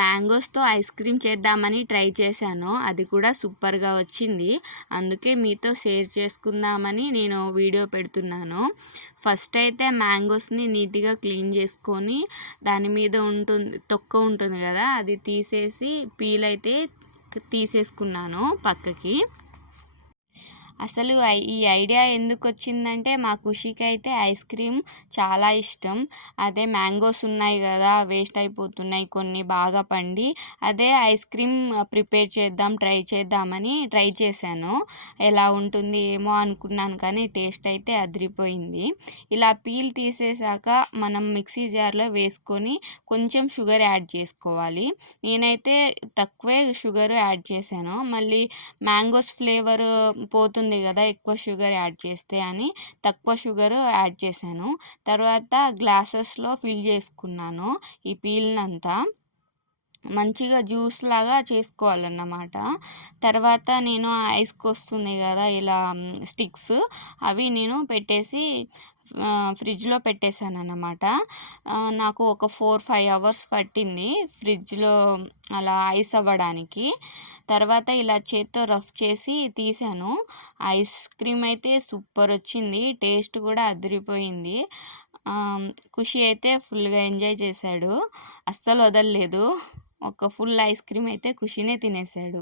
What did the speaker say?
మ్యాంగోస్తో ice cream చేద్దామని try చేశాను. అది కూడా సూపర్గా వచ్చింది. అందుకే మీతో షేర్ చేసుకుందామని నేను వీడియో పెడుతున్నాను. ఫస్ట్ అయితే మ్యాంగోస్ని నీట్గా క్లీన్ చేసుకొని దాని మీద తొక్క ఉంటుంది కదా, అది తీసేసి పీల్ అయితే తీసేసుకున్నాను పక్కకి. అసలు ఈ ఐడియా ఎందుకు వచ్చిందంటే, మా ఖుషికి అయితే ఐస్ క్రీమ్ చాలా ఇష్టం. అదే మ్యాంగోస్ ఉన్నాయి కదా, వేస్ట్ అయిపోతున్నాయి కొన్ని బాగా పండి, అదే ఐస్ క్రీమ్ ప్రిపేర్ చేద్దామని ట్రై చేశాను. ఎలా ఉంటుంది ఏమో అనుకున్నాను, కానీ టేస్ట్ అయితే అదిరిపోయింది. ఇలా పీల్ తీసేసాక మనం మిక్సీ జార్లో వేసుకొని కొంచెం షుగర్ యాడ్ చేసుకోవాలి. నేనైతే తక్కువే షుగర్ యాడ్ చేశాను. మళ్ళీ మ్యాంగోస్ ఫ్లేవర్ పోతుంది కదా ఎక్కువ షుగర్ యాడ్ చేస్తే అని తక్కువ షుగర్ యాడ్ చేశాను. తర్వాత గ్లాసెస్లో ఫిల్ చేసుకున్నాను ఈ పీల్నంతా. మంచిగా జ్యూస్ లాగా చేసుకోవాలన్నమాట. తర్వాత నేను ఐస్కి వస్తుంది కదా ఇలా స్టిక్స్, అవి నేను పెట్టేసి ఫ్రిడ్జ్లో పెట్టేశాను అన్నమాట. నాకు ఒక 4-5 అవర్స్ పట్టింది ఫ్రిడ్జ్లో అలా ఐస్ అవ్వడానికి. తర్వాత ఇలా చేత్తో రఫ్ చేసి తీసాను. ఐస్ క్రీమ్ అయితే సూపర్ వచ్చింది, టేస్ట్ కూడా అదిరిపోయింది. ఖుషి అయితే ఫుల్గా ఎంజాయ్ చేశాడు, అస్సలు వదలలేదు. ఒక ఫుల్ ఐస్ క్రీమ్ అయితే ఖుషినే తినేసాడు.